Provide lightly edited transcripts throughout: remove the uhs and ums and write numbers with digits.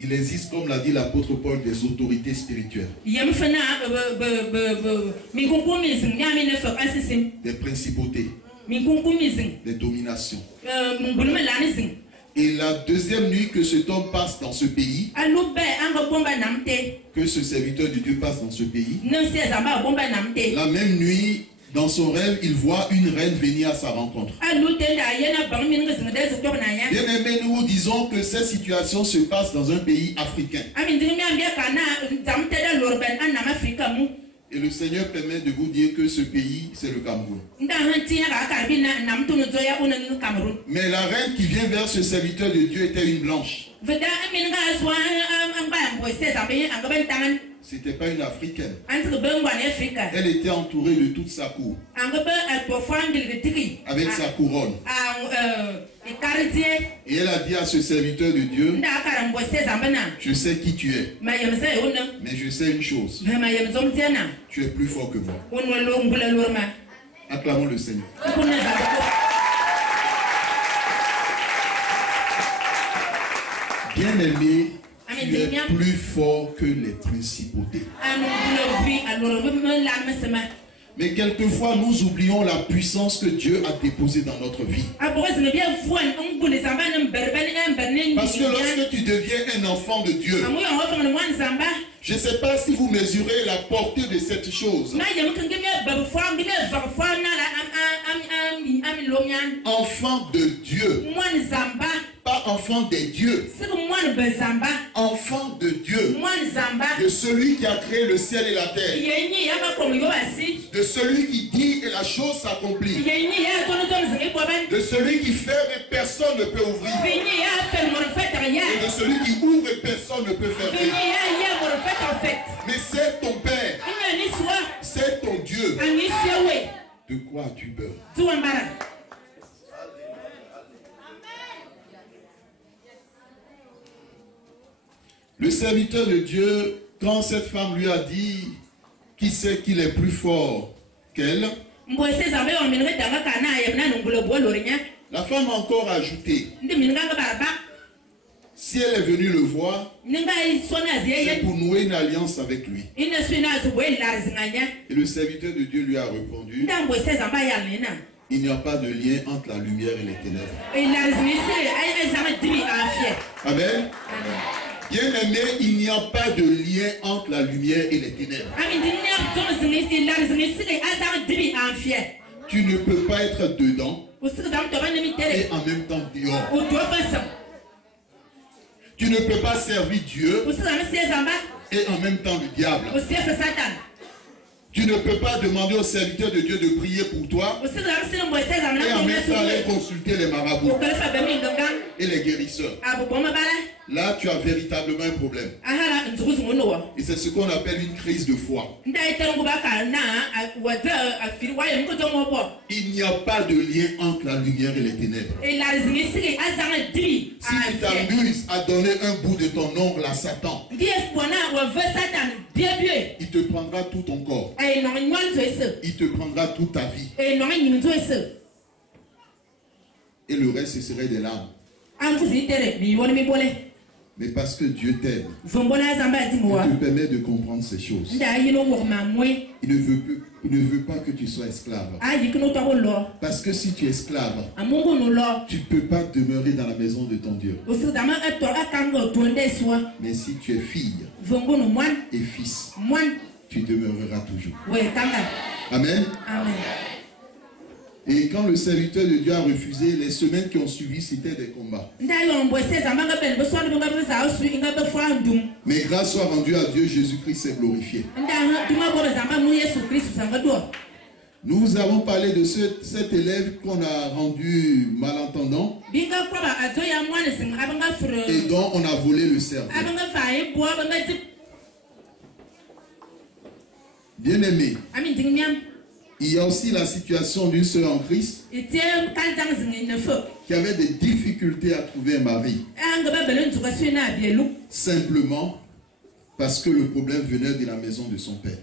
Il existe, comme l'a dit l'apôtre Paul, des autorités spirituelles. Des principautés. Des dominations. Et la deuxième nuit que cet homme passe dans ce pays, que ce serviteur de Dieu passe dans ce pays, la même nuit, dans son rêve, il voit une reine venir à sa rencontre. Bien aimé, nous vous disons que cette situation se passe dans un pays africain. Et le Seigneur permet de vous dire que ce pays, c'est le Cameroun. Mais la reine qui vient vers ce serviteur de Dieu était une blanche. C'était pas une africaine. Elle était entourée de toute sa cour. Avec sa couronne. Et elle a dit à ce serviteur de Dieu, je sais qui tu es. Mais je sais une chose. Tu es plus fort que moi. Acclamons le Seigneur. Bien aimé, tu es plus fort que les principautés. Mais quelquefois, nous oublions la puissance que Dieu a déposée dans notre vie. Parce que lorsque tu deviens un enfant de Dieu, je ne sais pas si vous mesurez la portée de cette chose. Enfant de Dieu. Pas enfant des dieux. Enfant de Dieu. De celui qui a créé le ciel et la terre. De celui qui dit et la chose s'accomplit. De celui qui ferme et personne ne peut ouvrir. Et de celui qui ouvre et personne ne peut fermer. Mais c'est ton Père. C'est ton Dieu. De quoi as-tu peur? Le serviteur de Dieu, quand cette femme lui a dit qui sait qu'il est plus fort qu'elle, la femme a encore ajouté, si elle est venue le voir, c'est pour nouer une alliance avec lui. Et le serviteur de Dieu lui a répondu, il n'y a pas de lien entre la lumière et les ténèbres. Amen. Bien aimé, il n'y a pas de lien entre la lumière et les ténèbres. Tu ne peux pas être dedans et en même temps dehors. Tu ne peux pas servir Dieu et en même temps le diable. Tu ne peux pas demander au serviteur de Dieu de prier pour toi et en même temps aller consulter les marabouts et les guérisseurs. Là, tu as véritablement un problème. Et c'est ce qu'on appelle une crise de foi. Il n'y a pas de lien entre la lumière et les ténèbres. Si tu t'amuses à donner un bout de ton ongle à Satan, il te prendra tout ton corps. Il te prendra toute ta vie. Et le reste, ce serait des larmes. Mais parce que Dieu t'aime, il te permet de comprendre ces choses. Il ne veut pas que tu sois esclave. Parce que si tu es esclave, tu ne peux pas demeurer dans la maison de ton Dieu. Mais si tu es fille et fils, tu demeureras toujours. Amen. Amen. Et quand le serviteur de Dieu a refusé, les semaines qui ont suivi, c'était des combats. Mais grâce soit rendue à Dieu, Jésus-Christ s'est glorifié. Nous avons parlé de cet élève qu'on a rendu malentendant et dont on a volé le cerveau. Bien aimé, il y a aussi la situation d'une sœur en Christ qui avait des difficultés à trouver un mari. Simplement, Parce que le problème venait de la maison de son père.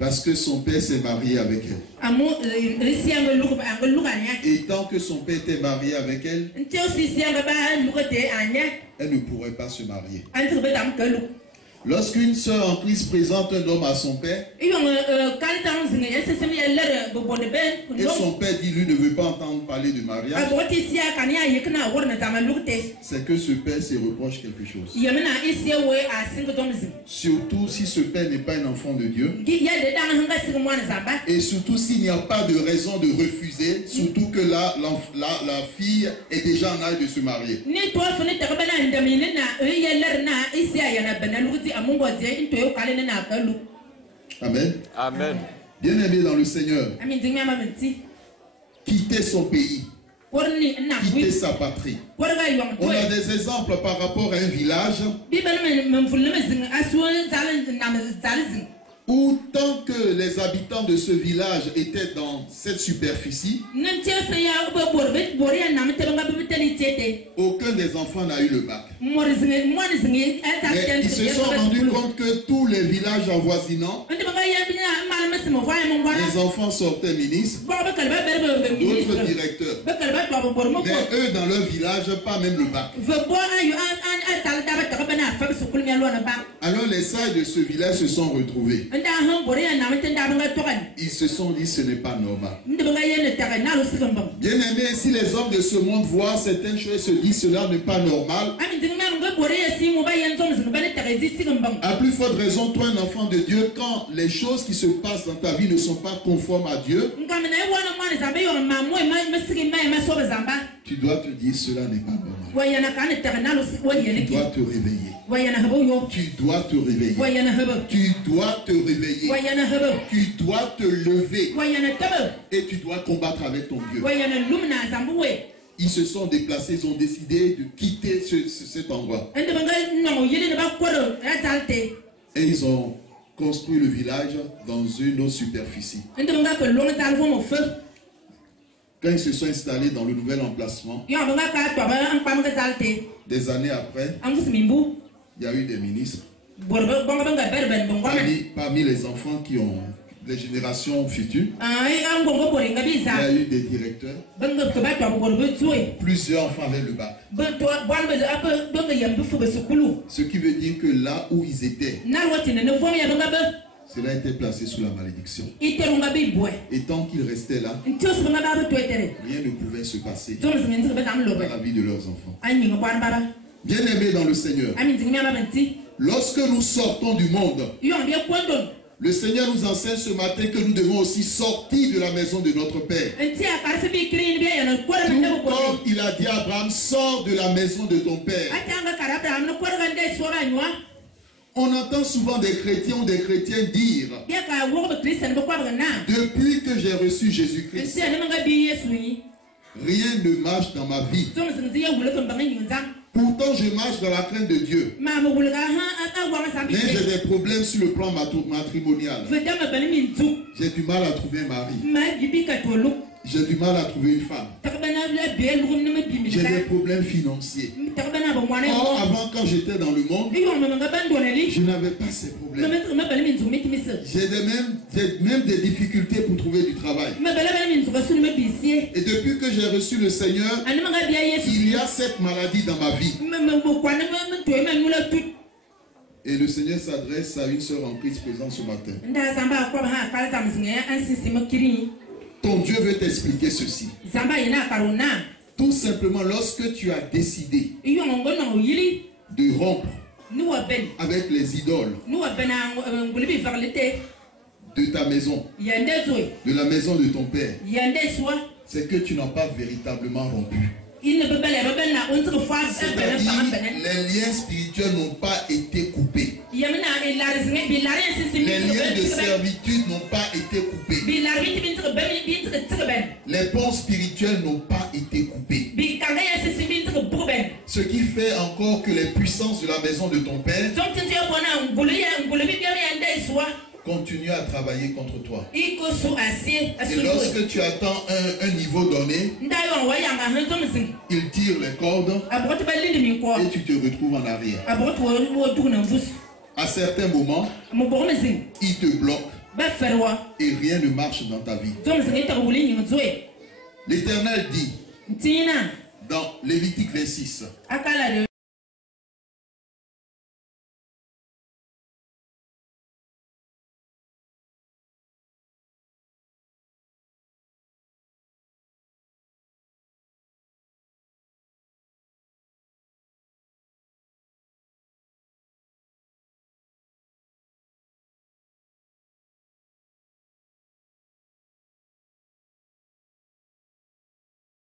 Parce que son père s'est marié avec elle. Et tant que son père était marié avec elle, elle ne pourrait pas se marier. Lorsqu'une sœur en Christ présente un homme à son père, et son père dit lui ne veut pas entendre parler de mariage, c'est que ce père se reproche quelque chose. Surtout si ce père n'est pas un enfant de Dieu, et surtout s'il n'y a pas de raison de refuser, surtout que la fille est déjà en âge de se marier. Amen. Amen. Bien-aimé dans le Seigneur, quitter son pays, quitter sa patrie. On a des exemples par rapport à un village où tant que les habitants de ce village étaient dans cette superficie, aucun des enfants n'a eu le bac. Mais ils se sont rendus compte que tous les villages avoisinants, les enfants sortaient ministres, d'autres directeurs. Mais eux, dans leur village, pas même le bac. Alors les sages de ce village se sont retrouvés. Ils se sont dit ce n'est pas normal. Bien aimé, si les hommes de ce monde voient certaines choses et se disent cela n'est pas normal, à plus forte raison, toi un enfant de Dieu, quand les choses qui se passent dans ta vie ne sont pas conformes à Dieu, tu dois te dire cela n'est pas normal. Tu dois te réveiller. Tu dois te réveiller. Tu dois te réveiller. Tu dois te lever. Et tu dois combattre avec ton Dieu. Ils se sont déplacés, ils ont décidé de quitter cet endroit. Et ils ont construit le village dans une autre superficie. Quand ils se sont installés dans le nouvel emplacement, des années après, il y a eu des ministres. Parmi les enfants qui ont les générations futures, il y a eu des directeurs. Plusieurs enfants avaient le bac. Ce qui veut dire que là où ils étaient, cela a été placé sous la malédiction. Et tant qu'ils restaient là, rien ne pouvait se passer dans la vie de leurs enfants. Bien aimés dans le Seigneur, lorsque nous sortons du monde, le Seigneur nous enseigne ce matin que nous devons aussi sortir de la maison de notre Père. Tout comme il a dit à Abraham, sors de la maison de ton Père. On entend souvent des chrétiens ou des chrétiens dire, depuis que j'ai reçu Jésus-Christ, rien ne marche dans ma vie. Pourtant, je marche dans la crainte de Dieu. Mais j'ai des problèmes sur le plan matrimonial. J'ai du mal à trouver un mari. J'ai du mal à trouver une femme. J'ai des problèmes financiers. Or, avant, quand j'étais dans le monde, je n'avais pas ces problèmes. J'ai même des difficultés pour trouver du travail. Et depuis que j'ai reçu le Seigneur, il y a cette maladie dans ma vie. Et le Seigneur s'adresse à une sœur en Christ présente ce matin. Ton Dieu veut t'expliquer ceci. Tout simplement, lorsque tu as décidé de rompre avec les idoles de ta maison, de la maison de ton père, c'est que tu n'as pas véritablement rompu. C'est-à-dire, les liens spirituels n'ont pas été coupés. Les liens de servitude n'ont pas été coupés. Les ponts spirituels n'ont pas été coupés. Ce qui fait encore que les puissances de la maison de ton père continue à travailler contre toi. Et lorsque tu attends un niveau donné, il tire les cordes et tu te retrouves en arrière. À certains moments, il te bloque et rien ne marche dans ta vie. L'Éternel dit dans Lévitique 26,